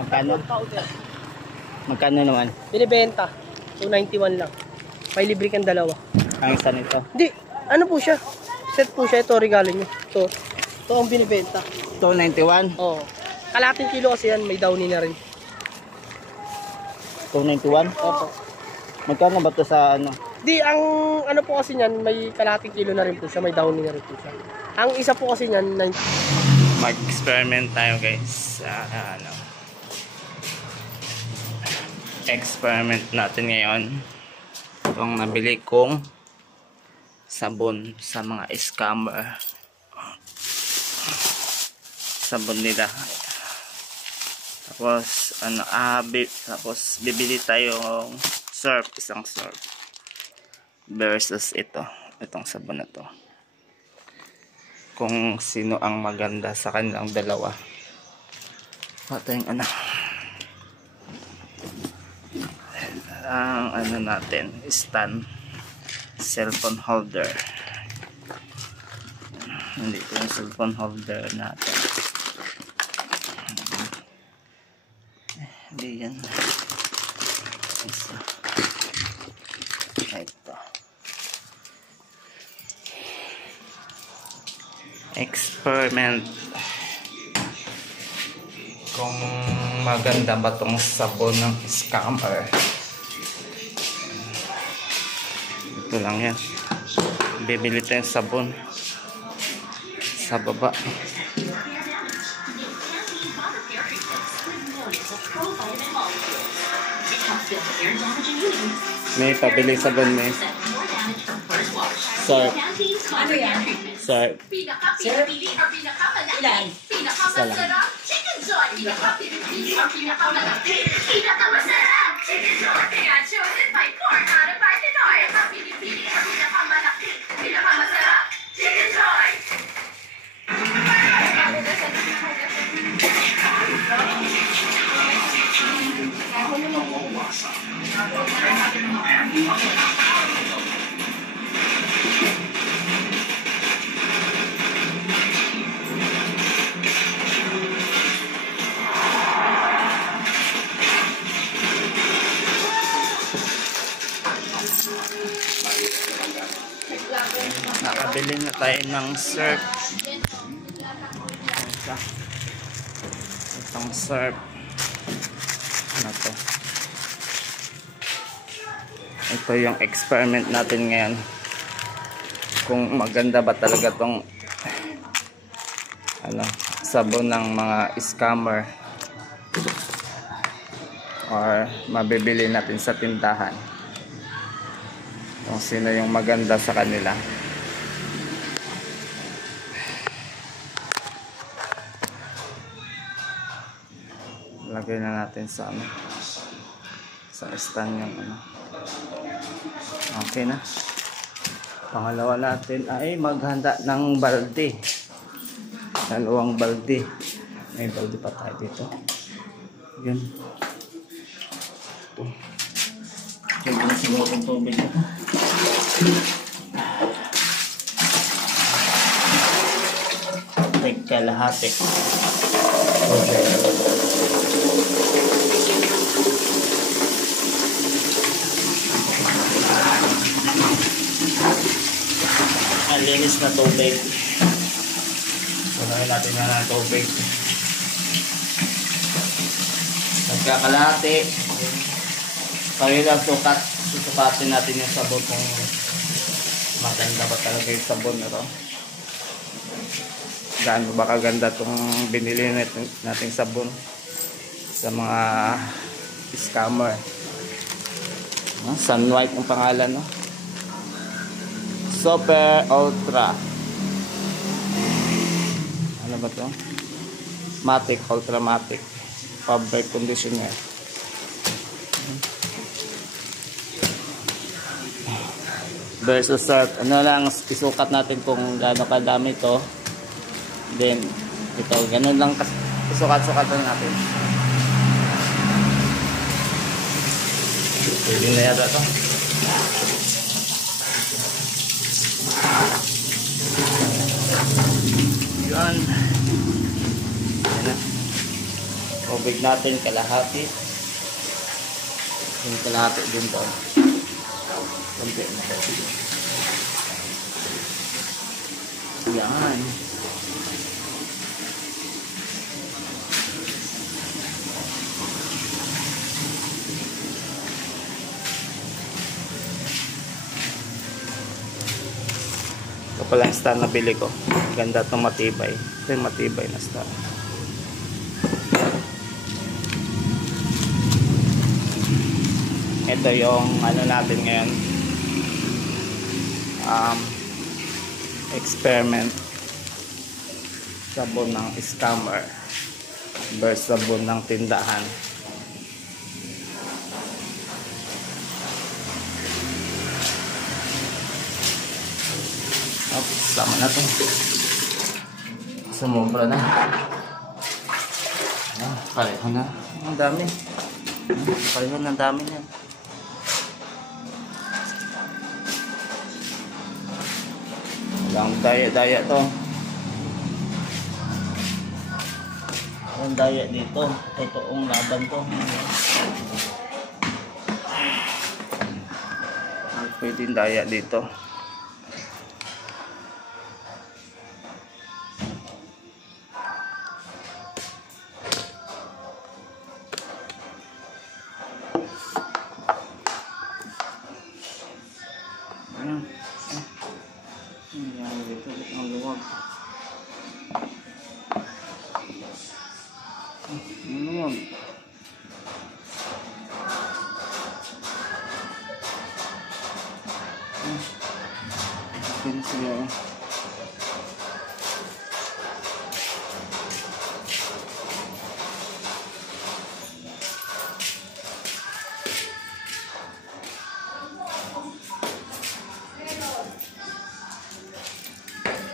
Magkano? Powder. Magkano naman? Binibenta. 291 lang. May libre kang dalawa. Ang isa nito? Hindi. Ano po siya? Set po siya. Ito regalo nyo. Ito ang binibenta. 291? Oo. Kalating kilo kasi yan. May downy na rin. 291? Opo. Magkano ba ito sa ano? Di, ang ano po kasi niyan, may kalating kilo na rin po siya. May downy na rin po siya. Ang isa po kasi niyan, Mag-experiment tayo guys. Ano. Experiment natin ngayon. Itong nabili kong sabon sa mga scammer. Sabon nila. Tapos ano, tapos bibili tayong surf, isang surf versus itong sabon na to. Kung sino ang maganda sa kanilang dalawa. Patayong ano. Ang ano natin, stand cellphone holder. Hindi ko yung cellphone holder natin. Hindi yan. Isa. Ito. Experiment kung maganda ba tong sabon ng scammer. Ito lang yan. Bibili tayong sabon sa baba. May pabili sabon may surf. Ano yan? Surf. Pinaka-pinipili or pinaka-malaki? Pinaka-masarap? Chicken Joy! Pinaka-pinipili or pinaka-malaki? Pinaka-masarap! Chicken Joy! Kaya chosen by 4 out of 5 Pinoy! Pinaka-pinipili or pinaka-malaki? Pinaka-masarap! Chicken Joy! Nakabili na tayo ng surf. Itong surf. Ano to? Ito yung experiment natin ngayon. Kung maganda ba talaga tong ano, sabon ng mga scammer or mabibili natin sa tindahan. Kung sino yung maganda sa kanila. Lagay na natin sa ano, sa stand yung ano. Okay na. Pangalawa natin ay maghanda ng balde. Dalawang balde. May balde pa tayo dito. Yan. Ito. Check na siguro kung tubig ito. Kalahati. Okay. Ang linis na tubig. Punuin natin na ng tubig. Nagkakalahati. Kaya lang susukatin natin yung sabon kung maganda ba talaga yung sabon na to. Gaano ba kaganda itong binili nating sabon sa mga scammer. Sun White ang pangalan, no? Super Ultra. Ano ba to? Matic, Ultra Matic Fabric Conditioner. Versus surf. Ano lang, isukat natin kung gaano kadami to. Then, ito, ganun lang sukat-sukatan natin. Pwede na yata ito. Yan. Yan na. Tubig natin kalahati. Yung kalahati din daw. Kunti na daw. Yan. Ito pala yung stand na bili ko. Ganda itong matibay. Ito yung matibay na stand. Ito yung ano natin ngayon. Experiment. Sabon ng scammer versus sabon ng tindahan. Sama na ito. Sumobra na. Pareho na. Ang dami. Pareho na, ang dami niyan. Walang daya-daya to. Walang daya dito. Totoong laban to. Pwedeng daya dito.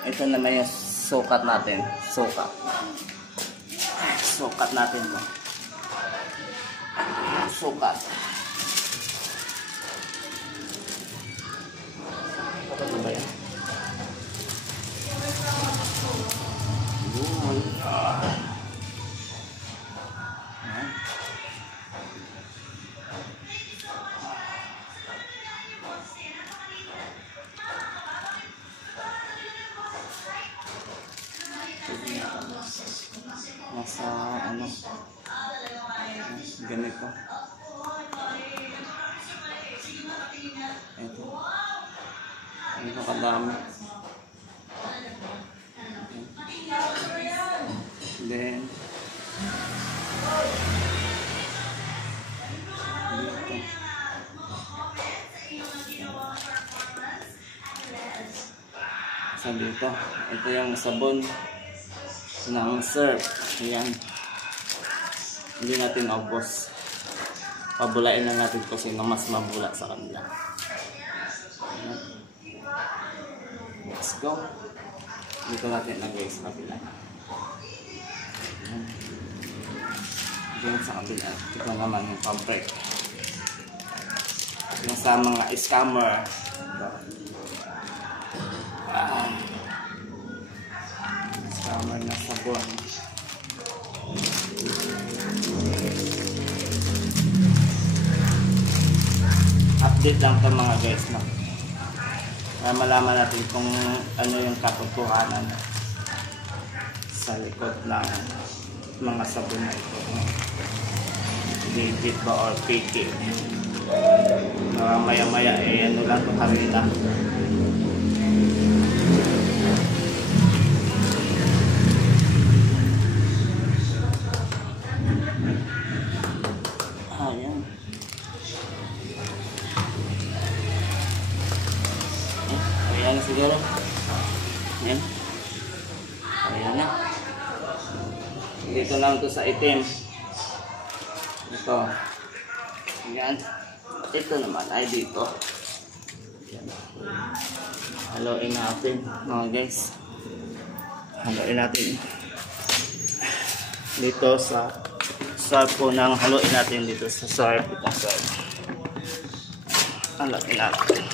Ito naman yung sukat natin. Sukat natin mo. Sukat. Ano ba yan? Nasa ano ganito ito kadami, then dito ito yung sabon ng surf. Ayan. Hindi natin maubos. Pabulain lang natin kasi na mas mabula sa kanila. Ayan. Let's go. Dito natin lagay sa kabila. Ayan. Diyan sa kabila. Ito naman yung fabric. Yung sa mga scammer. Scammer na sabon. Update lang ito mga guys, no? Para malaman natin kung ano yung katotohanan sa likod ng mga sabon na ito. Legit ba or fake? Maya-maya ano lang ito karita. Ayan. Ayan na siguro. Ayan. Ayan na. Dito lang ito sa itim. Ito. Ayan. Ito naman ay dito. Ayan. Haluin natin mga guys. Haluin natin. Dito sa sarp po ng haluin natin dito sa sarp. Itong sarp. Haluin natin.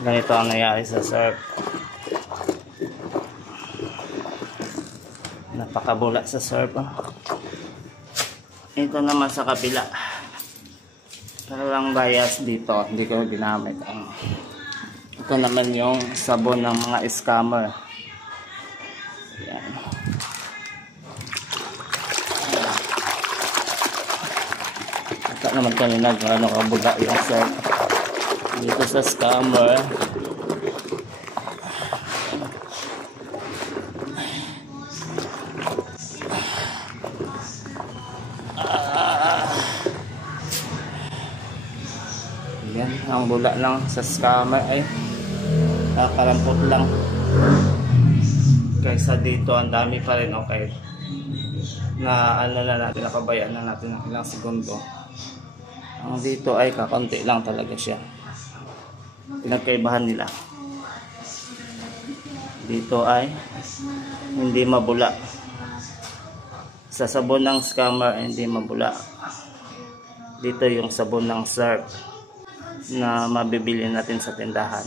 Ganito ang nangyari sa surf. Napakabula sa surf. Ito naman sa kabila. Parang bias dito. Hindi ko ginamit. Ito naman yung sabon ng mga scammer. Yan. Ito naman kanina gano'n kabula yung surf. Dito sa scammer. Yan, ang bula lang sa scammer ay nakakarampot lang. Kaysa dito ang dami pa rin, okay. Na ano na natin, nakabayaan na natin ng ilang segundo. Ang dito ay kakunti lang talaga siya. Pinagkaibahan nila. Dito ay hindi mabula. Sa sabon ng scammer ay hindi mabula. Dito yung sabon ng surf na mabibili natin sa tindahan.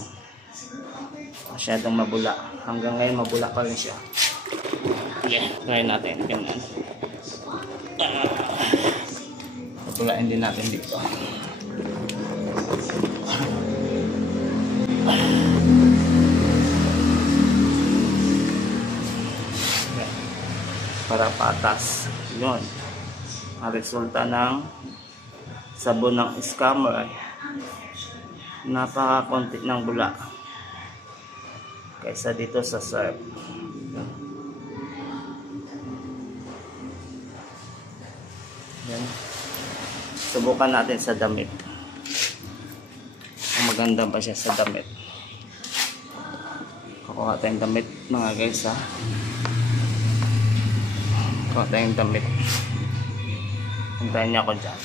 Masyadong mabula. Hanggang ngayon mabula pa rin siya. Yeah, try natin. Ganun. Mabulain din natin dito. Para patas. Yun. Ang resulta ng sabon ng scammer ay napakakunti ng bula kaysa dito sa surf. Yan. Subukan natin sa damit. Maganda ba siya sa damit? Kukuha tayong damit mga guys ha. Kukuha tayong damit. Hintayin niya ako dyan.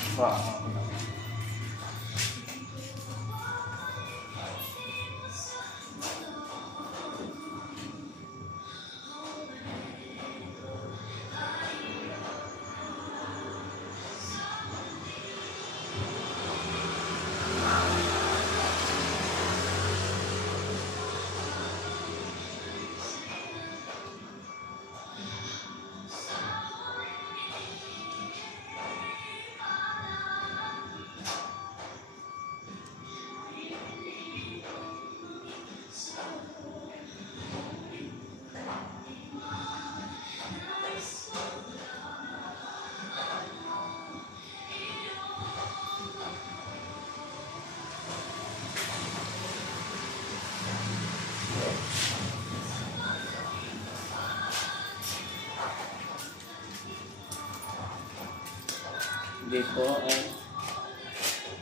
Dito ay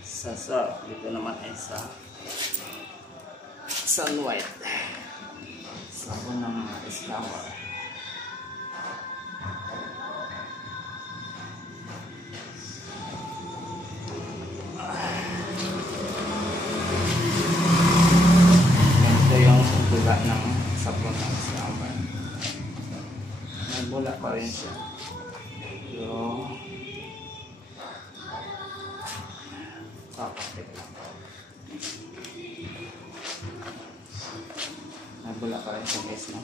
sa surf. Dito naman ay sa Sun White. Sabon ng mga scammer. Ito yung bula ng sabon ng scammer. May bula pa rin siya. Yung nabula pa rin siya guys, no?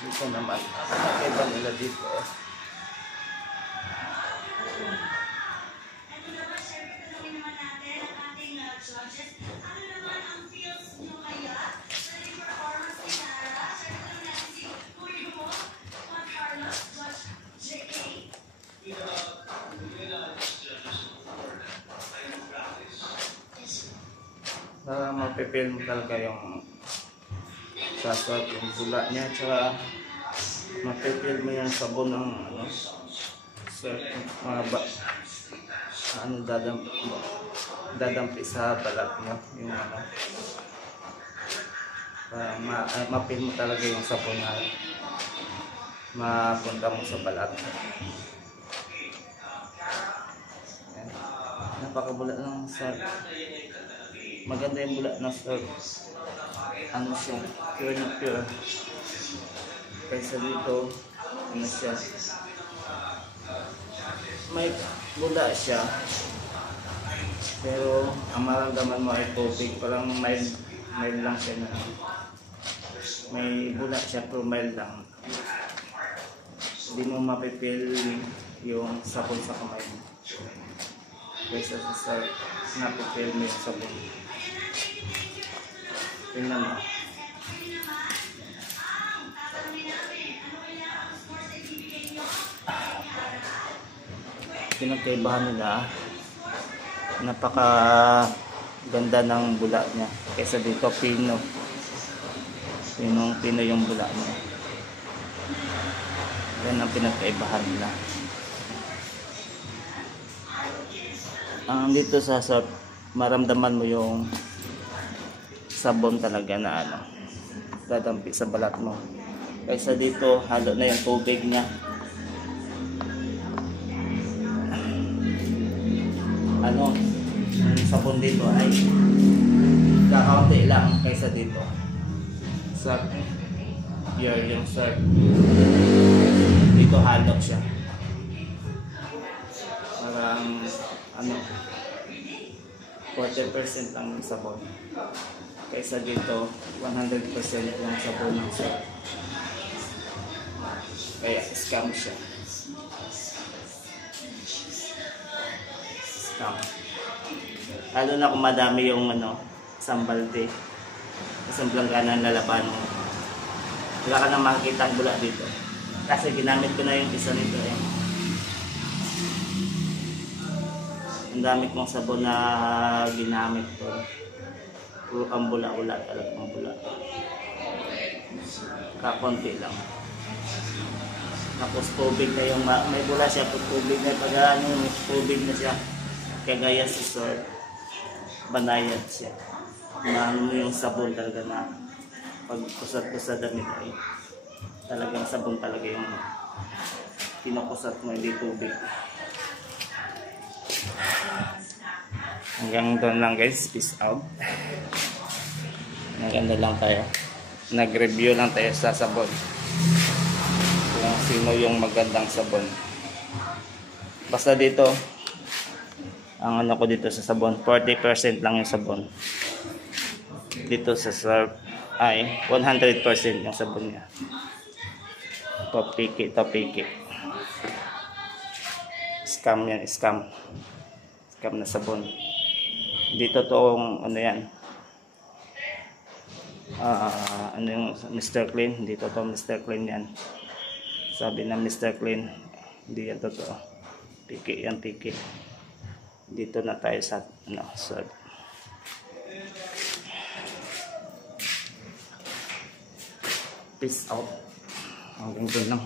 Dito naman, nakaiba nila dito. Para mapipil mo talaga yung sasot, yung bula niya, tsaka mapipil mo yung sabon ng ano, dadampi sa balat mo, yung ano, para mapil mo talaga yung sabon na mapunta mo sa balat. Yan. Napakabula ng surf. Maganda yung bula ng surf. ano siya, pure na pure. Kaysa dito, ano siya, may bula siya. Pero ang maramdaman mo ay tubig, parang mild lang siya na. May bula siya pero mild lang. Hindi mo mapipil yung sabon sa kamay mo. Kaysa sa napipil mo yung sabon. Tingnan mo. Pinagkaibahan nila, napaka ganda ng bula niya kaysa dito pino yung bula niya. Yan ang pinagkaibahan nila. Ang dito sa maramdaman mo yung sabon talaga na ano, dadampi sa balat mo. Kaysa dito halo na yung tubig niya. Ano, yung sabon dito ay kakaunti lang kaysa dito. Sa pure yung surf. Dito halo siya. Parang ano, 40% lang yung sabon. Kaysa dito 100% yung sabon ng surf. Kaya scam siya. Lalo na kung madami yung ano, isang balde, isang blangganan lalaban mo, wala ka na makikita ang bula dito kasi ginamit ko na yung isa nito eh. Ang dami kong sabon na ginamit ko, puro ang bula-bula talaga, ang bula kakonti lang. Tapos tubig na yung may bula siya, tubig na pag ano, may tubig na siya. Kagaya sa sort, banayad siya. Maano mo yung sabon talaga na pag kusat ko sa damit ay talagang sabon talaga yung pinukusat mo, hindi tubig. Hanggang doon lang guys, peace out. Hanggang doon lang tayo. Nag-review lang tayo sa sabon. Kung sino yung magandang sabon. Basta dito, ang ano ko dito sa sabon, 40% lang yung sabon. Dito sa surf ay 100% yung sabon niya. Topiki. Scam yan, scam. Scam na sabon. Dito tong ano yan. Ano yung Mr. Clean? Dito to Mr. Clean yan. Sabi ng Mr. Clean, hindi yan totoo. Piki yan, piki. Dito na tayo sa ano, surf. Peace out. Hanggang doon lang.